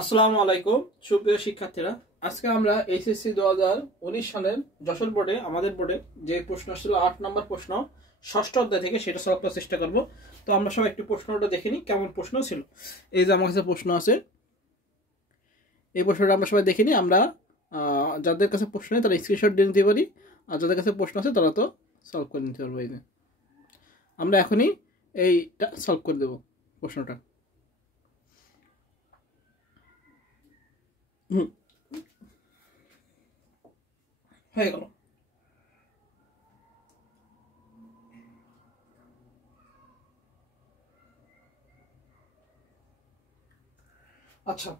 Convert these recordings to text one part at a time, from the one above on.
আসসালামু আলাইকুম সুপ্রিয় শিক্ষার্থীরা, আজকে আমরা এইচএসসি 2019 সালের যশোর বোর্ডে আমাদের বোর্ডে যে প্রশ্ন ছিল 8 নম্বর প্রশ্ন ষষ্ঠ অধ্যায় থেকে সেটা সলভ করার চেষ্টা করব। তো আমরা সবাই একটু প্রশ্নটা দেখে নিই কেমন প্রশ্ন ছিল। এই যে আমার কাছে প্রশ্ন আছে, এই প্রশ্নটা আমরা সবাই দেখে নিই। আমরা যাদের কাছে প্রশ্ন নেই তারা স্ক্রিনশট দিয়ে নিতে পারি, আর যাদের কাছে প্রশ্ন আছে তারা তো সলভ করে নিতে পারবো। এই যে আমরা এখনই এইটা সলভ করে দেব প্রশ্নটা। হয়ে গেল। আচ্ছা,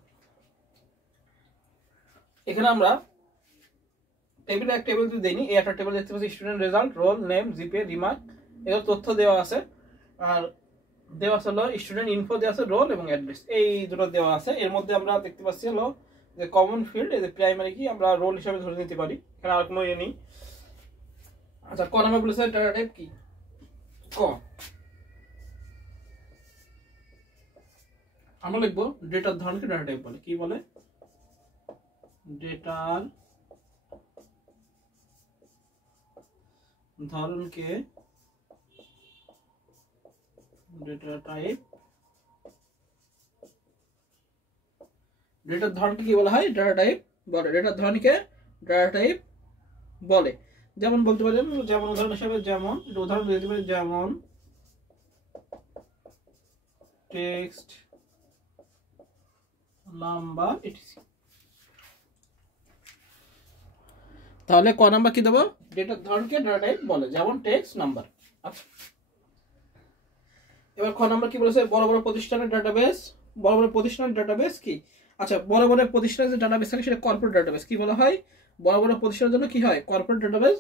এখানে আমরা টেবিল এক টেবিল যদি দেইনি, এই একটা টেবিল দেখতে পাচ্ছি student result, roll name, GPA, remark, এগুলো তথ্য দেওয়া আছে। আর দেওয়া আছে হলো স্টুডেন্ট ইনফো দেওয়া আছে, রোল এবং অ্যাড্রেস, এই দুটো দেওয়া আছে। এর মধ্যে আমরা দেখতে পাচ্ছি হলো যে কমন ফিল্ড, এই যে প্রাইমারি কি আমরা রোল হিসাবে ধরে নিতে পারি, এখানে আর কোনো ইয়ে নেই। আচ্ছা, ক নাম্বার বলেছে ডাটা টাইপ কি? ক আমরা লিখবো ডেটার ধরনকে ডাটা টাইপ বলে। কি বলে? ডেটার ধরনকে ডেটা টাইপ, ডেটার ধরনকে কি বলা হয়? ডাটা টাইপ বলে। ডেটার ধরনকে ডাটা টাইপ বলে। যেমন বলতে পারি, যেমন উদাহরণ হিসেবে, যেমন উদাহরণ দিতে পারি, যেমন টেক্সট, নাম্বার, এটিসি। তাহলে ক নাম্বার কি দেবো? ডেটার ধরনকে ডাটা টাইপ বলে, যেমন টেক্সট, নাম্বার। আচ্ছা, এবার খ নাম্বার কি বলেছে? বড় বড় প্রতিষ্ঠানের ডাটাবেস। বড় বড় প্রতিষ্ঠানের ডাটাবেস কি? আচ্ছা, বড় বড় প্রতিষ্ঠানের যে ডাটাবেস থাকে সেটা কর্পোরেট ডাটাবেস। কি বলা হয়? বড় বড় প্রতিষ্ঠানের জন্য কি হয়? কর্পোরেট ডাটাবেস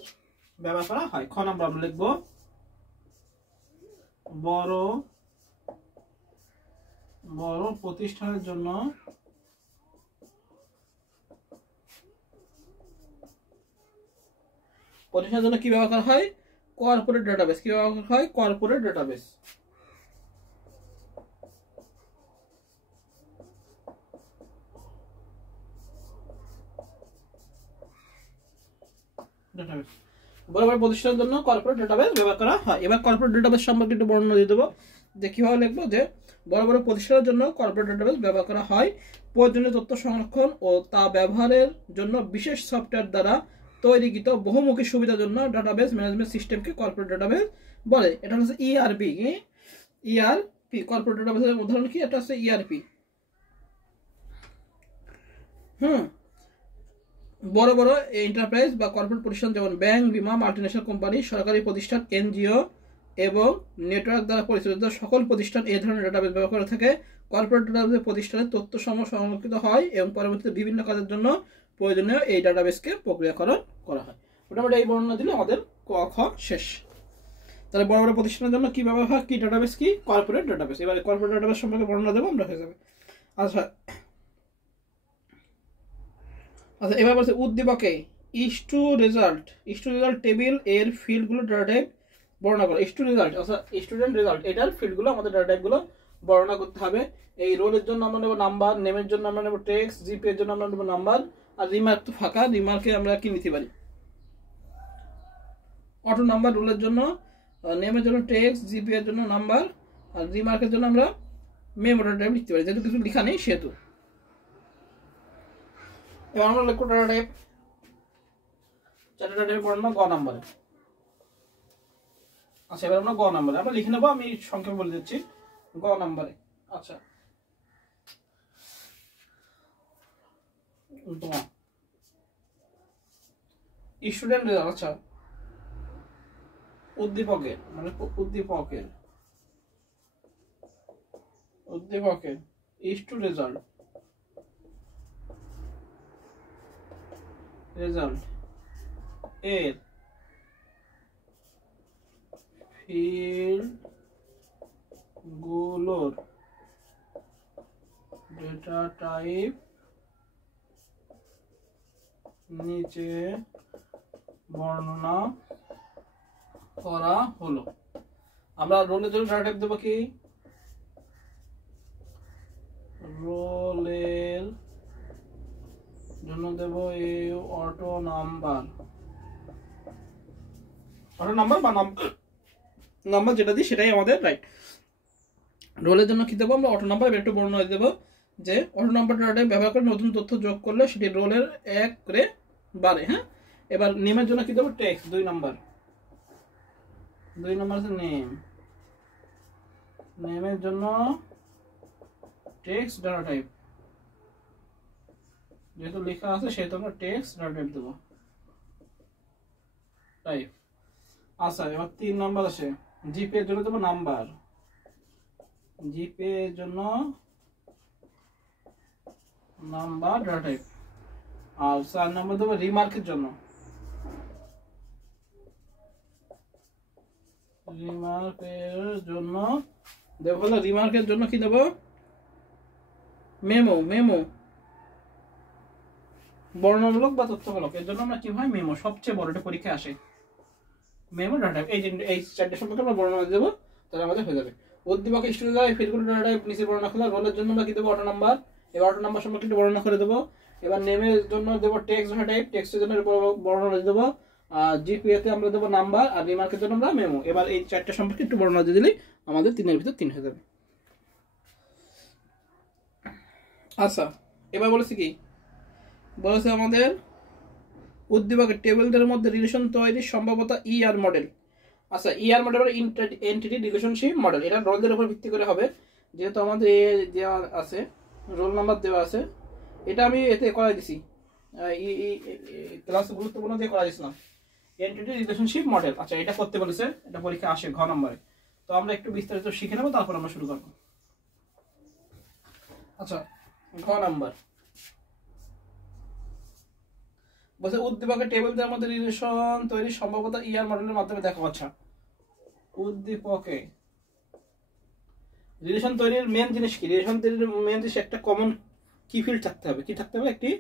ব্যবহার করা হয়। খ নাম্বার আমরা লিখবো বড় বড় প্রতিষ্ঠানের জন্য কি ব্যবহার করা হয়? Corporate database. কি ব্যবহার করা হয়? Corporate database. বড় বড় প্রতিষ্ঠানের জন্য কর্পোরেট ডাটাবেস ব্যবহার করা হয়। এবার কর্পোরেট ডাটাবেস সম্পর্কে একটু বর্ণনা দিয়ে দেবো যে কিভাবে লিখবো। যে বড় বড় প্রতিষ্ঠানের জন্য কর্পোরেট ডাটাবেস ব্যবহার করা হয় প্রয়োজনীয় তথ্য সংরক্ষণ ও তা ব্যবহারের জন্য বিশেষ সফটওয়্যার দ্বারা তৈরিকৃত বহুমুখী সুবিধার জন্য ডাটাবেস ম্যানেজমেন্ট সিস্টেমকে কর্পোরেট ডাটাবেস বলে। এটা হচ্ছে ইআরপি। ইআরপি কর্পোরেট ডাটাবেসের উদাহরণ কি? এটা হচ্ছে ইআরপি। বড় বড় এন্টারপ্রাইজ বা কর্পোরেট প্রতিষ্ঠান যেমন ব্যাংক, বিমা, মাল্টিন্যাশনাল কোম্পানি, সরকারি প্রতিষ্ঠান, এনজিও এবং নেটওয়ার্ক দ্বারা পরিচালিত সকল প্রতিষ্ঠান এই ধরনের ডাটাবেস ব্যবহার করে থাকে। কর্পোরেট ডাটাবেস প্রতিষ্ঠানের তথ্য সমূহ সংরক্ষিত হয় এবং পরবর্তীতে বিভিন্ন কাজের জন্য প্রয়োজনীয় এই ডাটাবেসকে প্রক্রিয়াকরণ করা হয়। মোটামুটি এই বর্ণনা দিলে আমাদের ক খ শেষ। তাহলে বড় বড় প্রতিষ্ঠানের জন্য কি ব্যবহার হয়? কি ডাটাবেস? কি? Corporate database. এবারে কর্পোরেট ডাটাবেস সম্পর্কে বর্ণনা দেবো আমরা, হয়ে যাবে। আচ্ছা, এবার বলছে উদ্দীপকে ইস টু রেজাল্ট টেবিল এর ফিল্ডগুলো ডাটা টাইপ বর্ণনা করো। ইস টু রেজাল্ট, আচ্ছা স্টুডেন্ট রেজাল্ট, এটার ফিল্ডগুলো আমাদের ডাটা টাইপগুলো বর্ণনা করতে হবে। এই রোলের জন্য আমরা নেব নাম্বার, নেমের জন্য আমরা নেব টেক্সট, জিপি এর জন্য আমরা নেব নাম্বার, আর রিমার্ক তো ফাঁকা, রিমার্কে আমরা কি নিতে পারি? Auto number. রোলের জন্য নেমের জন্য টেক্সট, জিপি এর জন্য নাম্বার, আর রিমার্কের জন্য আমরা মেমো ডাটা টাইপ লিখতে পারি, যেহেতু কিছু লেখা নেই সেহেতু। এবার আমরা লিখবো ডাটা টাইপ। চারটা ডাটা টাইপ বর্ণনা গ নাম্বারে। আচ্ছা, এবার আমরা গ নাম্বারে আমরা লিখে নেবো, আমি সংক্ষেপে বলে দিচ্ছি গ নাম্বারে। আচ্ছা, স্টুডেন্ট রেজাল্ট। আচ্ছা, উদ্দীপকের মানে উদ্দীপকের ইস টু রেজাল্ট এর ফিল্ড গুলোর ডেটা টাইপ নিচে বর্ণনা করা হলো। আমরা রোলের জন্য ডাটা টাইপ দেবো কি? রোলের জন্য দেব এ অটো নাম্বার বা নাম্বার যেটা দিই সেটাই আমাদের রাইট। রোলের জন্য কি দেবো আমরা অটো নাম্বার, একটু বর্ণনা দেবো যে অটো নাম্বার ব্যবহার করে নতুন তথ্য যোগ করলে সেটি রোলের 1 করে বাড়ে। হ্যাঁ, এবার নেমের জন্য কি দেবো টেক্সট 2 নাম্বার আছে নেম, নেমের জন্য টেক্সট ডাটা টাইপ, যেহেতু লেখা আছে সেহেতু আমরা টেক্সট ডাটা টাইপ দেবো টাইপ। আচ্ছা, এবার 3 নাম্বার আছে জিপে এর জন্য দেবো নাম্বার, জিপে এর জন্য নাম্বার ডাটা টাইপ। আর 4 নাম্বার দেবো রিমার্কের জন্য, দেবো হলো রিমার্কের জন্য কি দেবো মেমো, বর্ণনামূলক বা তথ্যমূলক, এর জন্য আমরা কি হয় মেমো, সবচেয়ে বড়, এটা পরীক্ষায় আসে মেমো ডাটা টাইপ। এই 4টে সম্পর্কে আমরা বর্ণনা দেবো, তাহলে আমাদের হয়ে যাবে। উদ্দীপক স্টুডেন্ট এই ফিল্ডগুলো ডাটা টাইপ নিচে বর্ণনা করলাম। রোলের জন্য আমরা কি দেবো অটো নাম্বার, এবার অটো নাম্বার সম্পর্কে একটু বর্ণনা করে দেবো। এবার নেমের জন্য দেবো টেক্সট ডাটা টাইপ, টেক্সটের জন্য বর্ণনা দেবো। আর জিপিএ তে আমরা দেবো নাম্বার, আর রিমার্কের জন্য আমরা মেমো। এবার এই 4টে সম্পর্কে একটু বর্ণনা দিয়ে দিলেই আমাদের 3-এর ভিতর 3 হয়ে যাবে। আচ্ছা, এবার বলেছি কি বলেছে আমাদের উদ্দীপকের টেবিলদের মধ্যে রিলেশন তৈরির সম্ভাব্যতা ইআর মডেল। আচ্ছা, ER model entity relationship model, এটা রোলদের উপর ভিত্তি করে হবে। যেহেতু আমাদের দেওয়া আছে রোল নাম্বার দেওয়া আছে, এটা আমি এতে করাই দিছি ক্লাস গুরুত্বপূর্ণ দিয়ে করাই দিছিলাম এন্টিটি রিলেশনশিপ মডেল। আচ্ছা, এটা করতে বলেছে, এটা পরীক্ষা আসে ঘ নম্বরে। তো আমরা একটু বিস্তারিত শিখে নেবো, তারপর আমরা শুরু করবো। আচ্ছা, ঘ নাম্বার বলছে উদ্দীপকের টেবিলদের মধ্যে রিলেশন তৈরির সম্ভাব্যতা ইআর মডেলের মাধ্যমে দেখো। আচ্ছা, উদ্দীপকে রিলেশন তৈরির মেন জিনিস কি? রিলেশন তৈরির মেন জিনিস একটা কমন কি ফিল্ড থাকতে হবে। কি থাকতে হবে? একটি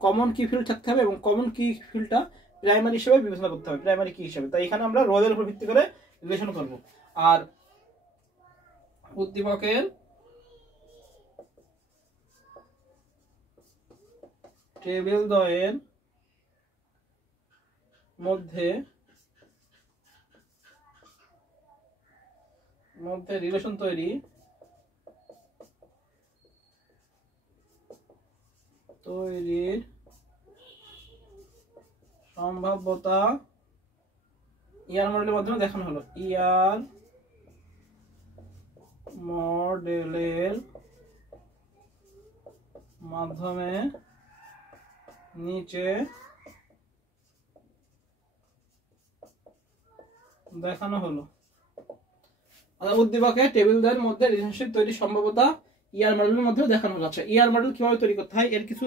কমন কি ফিল্ড থাকতে হবে, এবং কমন কি ফিল্ডটা প্রাইমারি হিসেবে বিবেচনা করতে হবে, প্রাইমারি কি হিসেবে। তাই এখানে আমরা রোলের উপর ভিত্তি করে রিলেশন করব। আর উদ্দীপকের টেবিল দ্বয়ের মধ্যে রিলেশন তৈরির সম্ভাব্যতা ইআর মডেলের মাধ্যমে দেখানো হলো। ইআর মডেলের মাধ্যমে নিচে দেখানো হলো। উদ্দীপকে টেবিলদের মধ্যে রিলেশনশিপ তৈরির সম্ভাব্যতা ইআর মডেলের মধ্যে দেখানো হলো। আচ্ছা, ইআর মডেল কিভাবে তৈরি করতে হয়, এর কিছু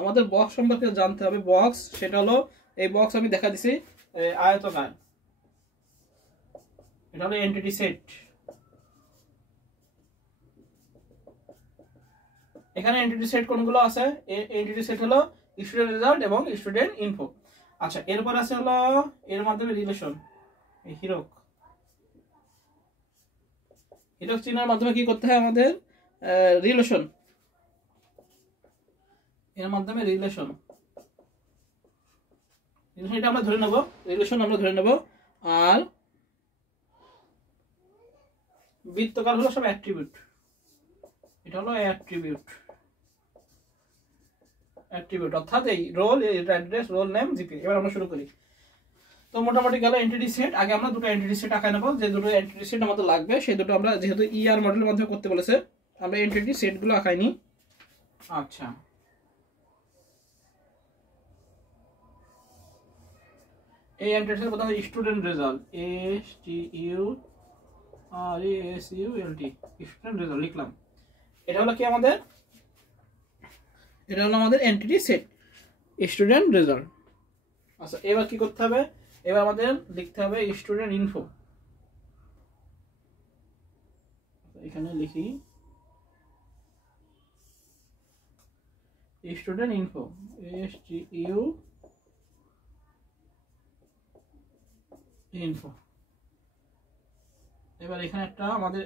আমাদের বক্স সম্পর্কে জানতে হবে। বক্স, সেটা হলো এই বক্স আমি দেখা দিছি আয়তকার, এটা হলো এন্টিটি সেট। এখানে এন্টিটি সেট কোনগুলো আছে? এন্টিটি সেট হলো স্টুডেন্ট রেজাল্ট এবং স্টুডেন্ট ইনফো। আচ্ছা, এরপর আছে হলো এর মাধ্যমে রিলেশন, হিরক চিহ্নের মাধ্যমে কি করতে হয় আমাদের রিলেশন, এর মাধ্যমে রিলেশন এটা আমরা ধরে নেব, রিলেশন আমরা ধরে নেব। আর বৃত্তকার হলো সব অ্যাট্রিবিউট, এটা হলো অ্যাট্রিবিউট, অর্থাৎ এই roll, address, roll name, GP. এবার আমরা শুরু করি। তো মোটামুটি গেল এন্টিটি সেট। আগে আমরা দুটো এন্টিটি সেট আঁকায় নেবো, যে দুটো এন্টিটি সেট আমাদের লাগবে সেই দুটো আমরা, যেহেতু ইআর মডেলের মাধ্যমে করতে বলেছে, আমরা এন্টিটি সেট গুলো আঁকাই নি। আচ্ছা, এই এন্টিটি সেট প্রথমে student result, STURESULT, student result লিখলাম। এটা হলো কি আমাদের, এটা হলো আমাদের এন্টিটি সেট স্টুডেন্ট রেজাল্ট। আচ্ছা, এবার কি করতে হবে? এবার আমাদের লিখতে হবে স্টুডেন্ট ইনফো। এখানে লিখি স্টুডেন্ট ইনফো, STU ইনফো। এবার এখানে একটা আমাদের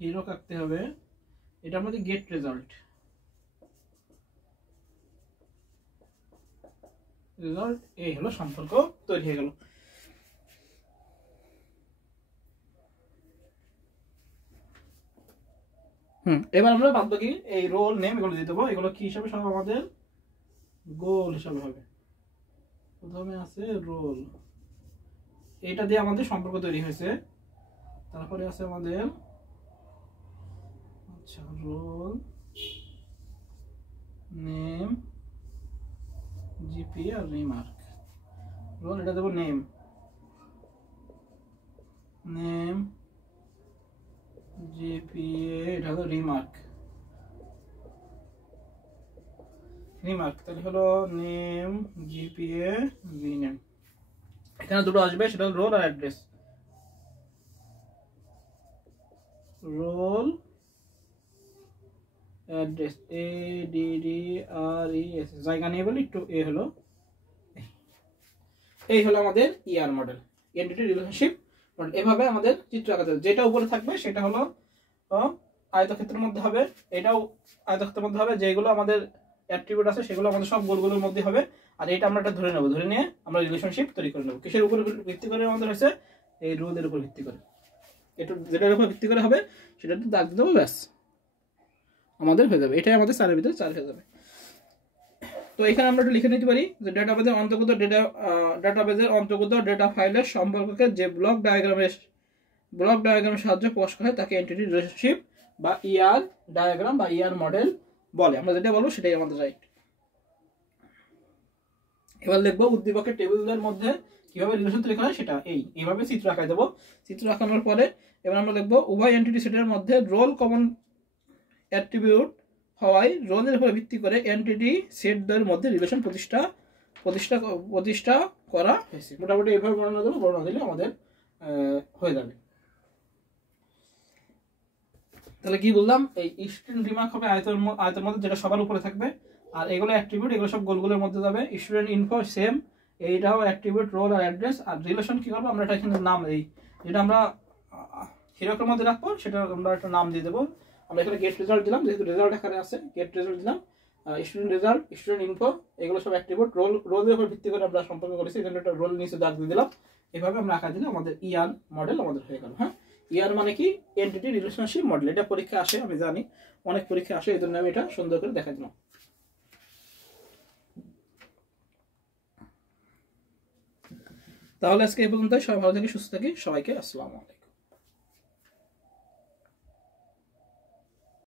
হিরো আঁকতে হবে, এটা আমাদের গেট রেজাল্ট, রেজাল্ট, এই হলো সম্পর্ক তৈরি হয়ে গেল। এবার আমরা বাদ বাকি এই রোল নেম এগুলো দিয়ে দেবো। এগুলো কি হিসাবে সব আমাদের গোল হিসাবে হবে। প্রথমে আছে রোল, এটা দিয়ে আমাদের সম্পর্ক তৈরি হয়েছে। তারপরে আছে আমাদের আচ্ছা রোল নেম জিপি আর রিমার্ক। রোল এটা দেবো নেম, নেম জিপিএ এটা হলো রিমার্ক, রিমার্ক তাহলে হলো নেম জিপিএ রিনেম। এখানে দুটো আসবে, সেটা হলো রোল আর অ্যাড্রেস। রোল অ্যাড্রেস ADDRES, জায়গা নিয়ে বলি একটু, এ হলো এই হলো আমাদের ইয়ার মডেল, এন্টিটি রিলেশনশিপ মডেল। এভাবে আমাদের চিত্র আঁকাতে হবে। যেটা উপরে থাকবে সেটা হলো আয়তক্ষেত্রের মধ্যে হবে, এটাও আয়তক্ষেত্রের মধ্যে হবে। যেগুলো আমাদের অ্যাট্রিবিউট আছে সেগুলো আমাদের সব গোলগুলোর মধ্যে হবে। আর এটা আমরা এটা ধরে নেব, ধরে নিয়ে আমরা রিলেশনশিপ তৈরি করে নেব। কিসের উপর ভিত্তি করে আমাদের হচ্ছে? এই রোলের উপর ভিত্তি করে। একটু যেটার উপর ভিত্তি করে হবে সেটা একটু দাগ দিয়ে দেবো, ব্যাস আমাদের হয়ে যাবে। এটাই আমাদের 4-এর ভিতরে 4 হয়ে যাবে। তো এখানে আমরা একটু লিখে নিতে পারি যে ডাটাবেজের অন্তর্গত ডেটা ফাইলের সম্পর্ককে যে ব্লক ডায়াগ্রামের সাহায্যে প্রকাশ করা হয় তাকে এন্টিটি রিলেশনশিপ বা ইয়ার ডায়াগ্রাম বা ইয়ার মডেল বলে। আমরা যেটা বলবো সেটাই আমাদের রাইট। এবার লিখবো উদ্দীপকের টেবিলের মধ্যে কিভাবে রিলেশন তৈরি করা হয় সেটা এইভাবে চিত্র আঁকাই দেবো। চিত্র আঁকানোর পরে এবার আমরা লিখবো উভয় এন্টিটি সেটের মধ্যে রোল কমন অ্যাট্রিবিউট হওয়ায় রোলের উপর ভিত্তি করে এন্টিটি সেটদের মধ্যে রিলেশন প্রতিষ্ঠা করা হয়েছে। মোটামুটি এইভাবে বর্ণনা দিলে আমাদের হয়ে যাবে। তাহলে কি বললাম, এই স্টুডেন্ট রিমার্ক হবে আয়তের মধ্যে, যেটা সবার উপরে থাকবে। আর এগুলো অ্যাট্রিবিউট, এগুলো সব গোলগুলোর মধ্যে যাবে। স্টুডেন্ট ইনফো সেম, এইটাও অ্যাট্রিবিউট, রোল আর অ্যাড্রেস। আর রিলেশন কি করবো আমরা, এটা এখানে নাম যেটা আমরা হিরকের মধ্যে রাখবো সেটা আমরা একটা নাম দিয়ে দেবো। আমরা এখানে গেট রেজাল্ট দিলাম, যেহেতু রেজাল্ট আকারে আছে গেট রেজাল্ট দিলাম। স্টুডেন্ট রেজাল্ট, স্টুডেন্ট ইনফো, এগুলো সব অ্যাট্রিবিউট। রোলের উপর ভিত্তি করে আমরা সম্পর্ক করেছি, এখানে একটা রোল নিচে দাগ দিয়ে দিলাম। এভাবে আমরা আঁকা দিলে আমাদের ইয়ার মডেল আমাদের হয়ে গেল। হ্যাঁ, ইয়ার মানে কি? Entity relationship model. এটা পরীক্ষা আসে, আমি জানি অনেক পরীক্ষা আসে, এই জন্য আমি এটা সুন্দর করে দেখা দিলাম। তাহলে আজকে এই পর্যন্ত। সবাই ভালো থাকি, সুস্থ থাকি, সবাইকে আসসালামু আলাইকুম।